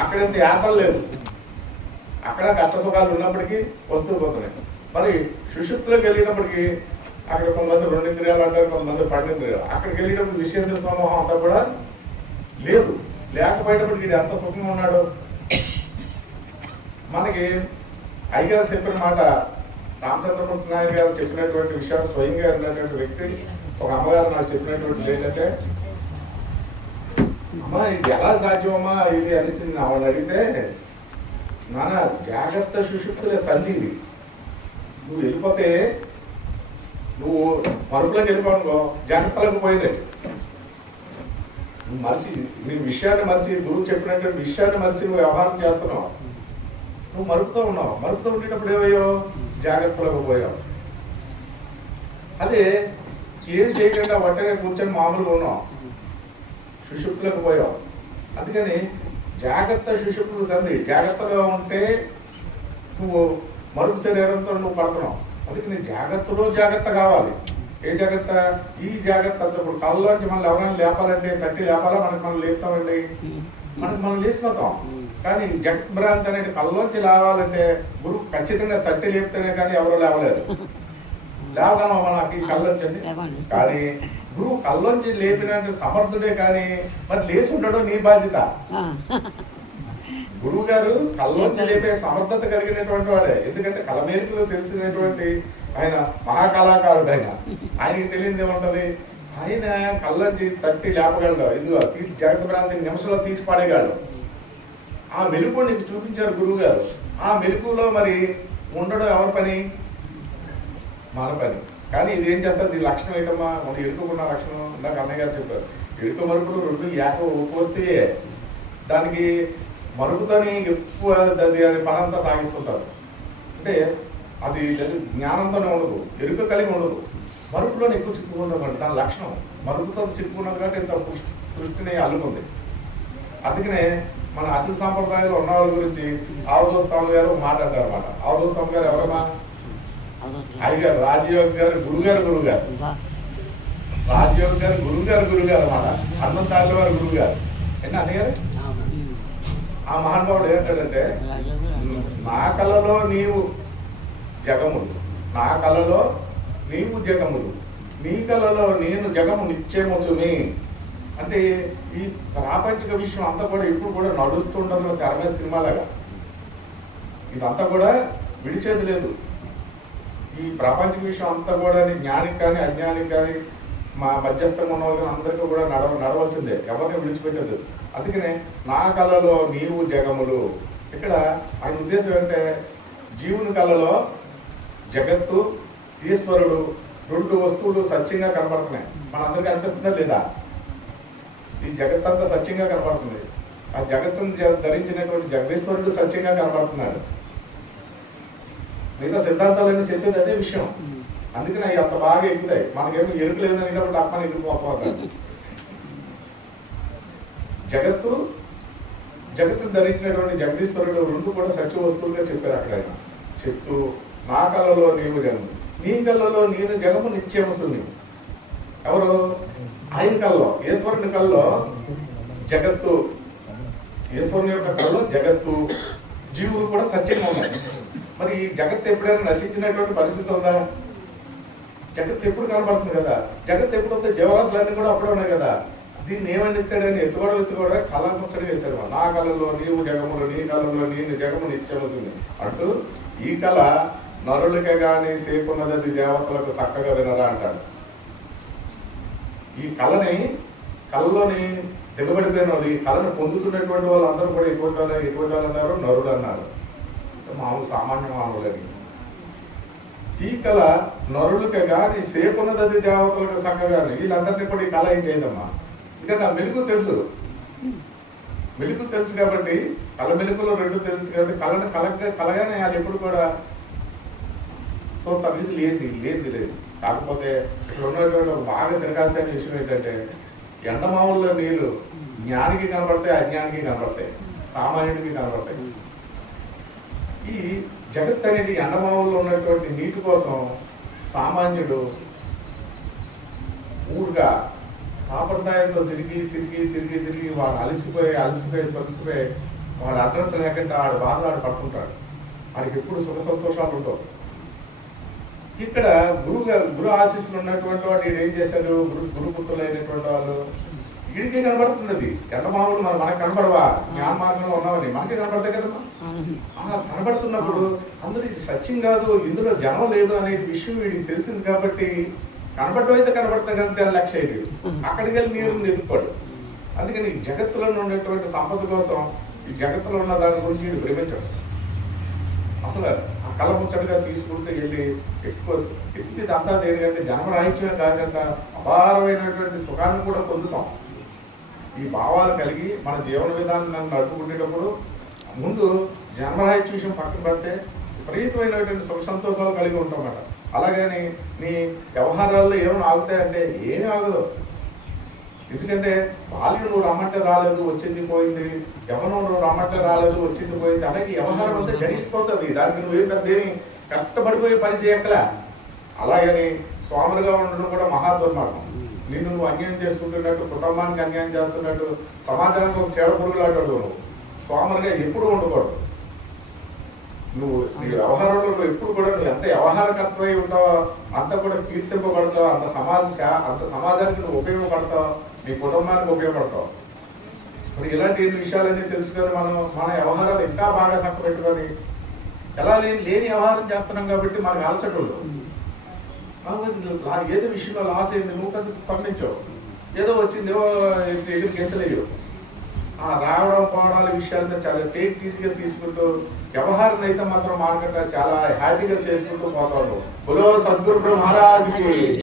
అక్కడ ఇంత యాత్ర లేదు, అక్కడ కష్ట సుఖాలు ఉన్నప్పటికీ వస్తూ పోతున్నాయి. మరి సుషుప్తిలోకి వెళ్ళేటప్పటికి అక్కడ కొంతమంది 2 ఇంద్రియాలు అంటారు, కొంతమంది 12 ఇంద్రియాలు. అక్కడికి వెళ్ళేటప్పుడు విషయేంద్ర సమూహం అంతా కూడా లేదు. లేకపోయేటప్పటికి ఇది ఎంత సుఖంగా ఉన్నాడు. మనకి అయ్యగారు చెప్పిన మాట, రామచంద్రమూర్తి నాయుడు గారు చెప్పినటువంటి విషయాలు స్వయంగా ఉన్నటువంటి వ్యక్తి ఒక అమ్మగారు నాకు చెప్పినటువంటి ఏంటంటే, అమ్మా ఇది ఎలా సాధ్యమమ్మా ఇది అనిస్తుంది ఆవిడ అడిగితే, నాన్న జాగ్రత్త సుషుప్తులే సంధి ఇది. నువ్వు వెళ్ళిపోతే నువ్వు మరుపులోకి వెళ్ళిపోనుకో జాగ్రత్తలకు పోయినాయి. నువ్వు మరిచి నీ విషయాన్ని మరిచి, గురువు చెప్పినటువంటి విషయాన్ని మరిచి నువ్వు వ్యవహారం చేస్తున్నావు. నువ్వు మరుపుతో ఉన్నావు. మరుపుతో ఉండేటప్పుడు ఏమయ్యో జాగ్రత్తలకు పోయావు. అదే ఏం చేయకుండా ఒట్టనే కూర్చొని మామూలుగా ఉన్నావు, సుషుప్తులకు పోయావు. అందుకని జాగ్రత్త సుషుప్తులు సంధి. జాగ్రత్తగా ఉంటే నువ్వు మరుపు శరీరంతో నువ్వు పడుతున్నావు. అందుకని జాగ్రత్తలో జాగ్రత్త కావాలి. ఏ జాగ్రత్త? ఈ జాగ్రత్త. ఇప్పుడు కళ్ళలోంచి మనం ఎవరైనా లేపాలంటే తట్టి లేపాలా, మనం లేపుతామండి, మనం లేచిపోతాం. కానీ జగత్ భ్రాంతి అనేది కళ్ళలోంచి లేవాలంటే గురువు ఖచ్చితంగా తట్టి లేపితేనే కానీ ఎవరో లేవలేరు. లేవగలమా మనకి కళ్ళొంచండి? కానీ గురువు కళ్ళొంచి లేపినట్టు సమర్థుడే, కానీ మరి లేచి ఉండడం నీ బాధ్యత. గురువు గారు కళ్ళొంచి లేపే సమర్థత కలిగినటువంటి వాడే. ఎందుకంటే కళమేరుకులో తెలిసినటువంటి ఆయన మహాకళాకారుడు. ఆయనకి తెలియదు ఏముంటది, ఆయన కళ్ళొంచి తట్టి లేపగలడు. ఇదిగో తీసి జగత్ భ్రాంతిని నిమిషంలో తీసి పడేయగలడు. ఆ మెలుపు నీకు చూపించారు గురువు గారు. ఆ మెలుపులో మరి ఉండడం ఎవరి పని? మన పని. కానీ ఇది ఏం చేస్తారు, దీని లక్షణం ఏంటమ్మా? మన ఎరుకున్న లక్షణం ఇందాక అన్నయ్య గారు చెప్పారు. ఎరుకు మరుపులు 2 ఏక వస్తే దానికి మరుపుతోని ఎక్కువ పనంతా సాగిస్తుంటారు. అంటే అది జ్ఞానంతోనే ఉండదు, ఎరుక కలిగి ఉండదు. మరుపులోని ఎక్కువ చిక్కుకుంటుంది. దాని లక్షణం మరుపుతో చిక్కుకున్నది కాబట్టి ఇంత సృష్టిని అల్లుకుంది. అందుకనే మన అసలు సాంప్రదాయంలో ఉన్న వాళ్ళ గురించి అవధూత స్వామి గారు మాట్లాడారు అన్నమాట. అవధూత స్వామి గారు ఎవరమ్మా? అయ్యగారు రాజయోగి గారు గురుగారు రాజయోగి గారు గురుగారు అన్నమాట. హనుమంతాళ్ళ వారి గురువు గారు. ఏంటి అన్నగారు? ఆ మహానుభావుడు ఏంటంటే, నా కళలో నీవు జగములు, నా కళలో నీవు జగములు, నీ కళలో నేను జగము నిత్యముసుమి. అంటే ఈ ప్రాపంచిక విషయం అంతా కూడా ఇప్పుడు కూడా నడుస్తుండదు తెర మీద సినిమాలాగా. ఇదంతా కూడా విడిచేది లేదు. ఈ ప్రాపంచిక విషయం అంతా కూడా జ్ఞానికి కానీ అజ్ఞానికి కానీ మా మధ్యస్థంగా ఉన్న వాళ్ళకి అందరికీ కూడా నడవలసిందే, ఎవరిని విడిచిపెట్టదు. అందుకనే నా కళలో నీవు జగములు. ఇక్కడ ఆయన ఉద్దేశం ఏంటంటే, జీవుని కళలో జగత్తు ఈశ్వరుడు 2 వస్తువులు సత్యంగా కనపడుతున్నాయి. మనందరికీ అనిపిస్తుందా లేదా? ఈ జగత్తంతా సత్యంగా కనపడుతుంది. ఆ జగత్తును ధరించినటువంటి జగదీశ్వరుడు సత్యంగా కనపడుతున్నాడు. మిగతా సిద్ధాంతాలన్నీ చెప్పేది అదే విషయం. అందుకని అవి అంత బాగా ఎక్కుతాయి. మనకేమో ఎరుకు లేదని కాబట్టి అప్పని ఎగిరిపోతాం. జగత్తు ధరించినటువంటి జగదీశ్వరుడు 2 కూడా సత్య వస్తువులుగా చెప్పారు అక్కడ ఆయన చెప్తూ, నా కళలో నీవు జగము, నీ కళలో నేను జగము నిత్యమసుని. ఎవరు? ఆయన కళ్ళలో, ఈశ్వరుని కళ్ళలో జగత్తు, ఈశ్వరుని యొక్క కళ్ళలో జగత్తు, జీవులు కూడా సత్యంగా ఉన్నాయి. మరి జగత్తు ఎప్పుడైనా నశించినటువంటి పరిస్థితి ఉందా? జగత్తు ఎప్పుడు కనబడుతుంది కదా. జగత్తు ఎప్పుడు వస్తే జీవరాశులన్నీ కూడా అప్పుడే ఉన్నాయి కదా. దీన్ని ఏమని ఎత్తాడని ఎత్తుకోవడం కళ ముచ్చడిగా ఎత్తాడు. నా కళలో నీవు జగములు, నీ కళలో నేను జగము నిత్యమసుని అంటూ, ఈ కళ నరులకే కానీ సేపున్నది దేవతలకు చక్కగా వినరా అంటాడు. ఈ కళలోని దిగబడిపోయిన వాళ్ళు, ఈ కళను పొందుతున్నటువంటి వాళ్ళు అందరూ కూడా ఎటువంటి వాళ్ళు అన్నారు? నరుడు అన్నారు. మామూలు సామాన్య మానవులని. ఈ కళ నరులకే కానీ సేపున్నది దేవతలకు చక్కగా, వీళ్ళందరినీ కూడా ఈ కళ ఏం చేయదమ్మా. ఎందుకంటే ఆ మెలుగు తెలుసు కాబట్టి, కళ మెలుగులో 2 తెలుసు కాబట్టి కళగానే అది ఎప్పుడు కూడా చూస్తాం. ఇది లేదు. కాకపోతే ఇక్కడ ఉన్నటువంటి ఒక బాగా తిరగాల్సిన విషయం ఏంటంటే, ఎండమావుల్లో నీళ్ళు జ్ఞానికి కనబడతాయి, అజ్ఞానికి కనబడతాయి, సామాన్యుడికి కనబడతాయి. ఈ జగత్ అనేది ఎండమావుల్లో ఉన్నటువంటి నీటి కోసం సామాన్యుడు ఊరుగా సాంప్రదాయంతో తిరిగి వాడు అలసిపోయి సొలసిపోయి వాడు అడ్రస్ లేకుండా ఆడు బాధలు ఆడు పడుతుంటాడు. వాడికి ఎప్పుడు సుఖ సంతోషాలు ఉండవు. ఇక్కడ గురు ఆశీస్సులు ఉన్నటువంటి వాడు వీడు ఏం చేశాడు, గురుపుత్రులు అయినటువంటి వాళ్ళు వీడికే కనబడుతుంది. అది ఎండమావులు మనకు కనబడవా, జ్ఞాన మార్గంలో ఉన్నామని మనకే కనబడతాయి కదమ్మా. కనబడుతున్నప్పుడు అందరూ ఇది సత్యం కాదు, ఇందులో జనం లేదు అనే విషయం వీడికి తెలిసింది కాబట్టి కనబడటం అయితే కనబడతా కానీ లక్ష్య అక్కడికి వెళ్ళి నీరుని ఎదుర్కోడు. అందుకని ఈ జగత్తులో ఉండేటువంటి సంపద కోసం ఈ జగత్తులో ఉన్న దాని గురించి వీడు భ్రమించడు. అసలు ఆ కళ ముచ్చటగా తీసుకుంటూ వెళ్ళి ఎక్కువ ఇదంతా దేనికంటే జన్మరాహిత్యమే కాకుండా అపారమైనటువంటి సుఖాన్ని కూడా పొందుతాం. ఈ భావాలు కలిగి మన జీవన విధానం నడుపుకునేటప్పుడు ముందు జన్మరాహిత్య విషయం పక్కన పెడితే విపరీతమైనటువంటి సుఖ సంతోషాలు కలిగి ఉంటామన్నమాట. అలాగని నీ వ్యవహారాల్లో ఏమైనా ఆగుతాయంటే ఏమీ ఆగదు. ఎందుకంటే బాల్యం నువ్వు రమ్మంటే రాలేదు వచ్చింది పోయింది, యవ్వనం నువ్వు రమ్మంటే రాలేదు వచ్చింది పోయింది, అలాగే వ్యవహారం అంతా జరిగిపోతుంది. దానికి నువ్వేం పెద్దేమి కష్టపడిపోయి పని చేయక్కలా. అలాగని స్వాములుగా ఉండడం కూడా మహా దుర్మార్గం. నిన్ను నువ్వు అన్యాయం చేసుకుంటున్నట్టు, కుటుంబానికి అన్యాయం చేస్తున్నట్టు, సమాజానికి ఒక చెడ పురుగులాటాడు. నువ్వు స్వాములుగా ఎప్పుడు ఉండకూడదు. నువ్వు నీ వ్యవహారంలో నువ్వు ఎప్పుడు కూడా నువ్వు ఎంత వ్యవహారకర్తమై ఉంటావో అంత కూడా కీర్తింపబడతావు, అంత సమాజానికి నువ్వు ఉపయోగపడతావు, నీ కుటుంబానికి ఉపయోగపడతావు. మరి ఇలాంటి విషయాలన్నీ తెలుసుకొని మన వ్యవహారాలు ఇంకా బాగా చక్కబెట్టుకొని ఎలా లేని వ్యవహారం చేస్తున్నాం కాబట్టి మనకు అలచట ఉండదు. ఏదో విషయంలో లాస్ అయింది, నువ్వు పెద్ద స్పందించావు, ఏదో వచ్చింది ఏవో ఎదురు గెంతలేవు. రావడం పోవడాల విషయాలతో చాలా టేక్ ఈజీగా తీసుకుంటూ వ్యవహారం అయితే మాత్రం మార్గంగా చాలా హ్యాపీగా చేసుకుంటూ పోతావు. బోలో సద్గురు మహారాజ్కి.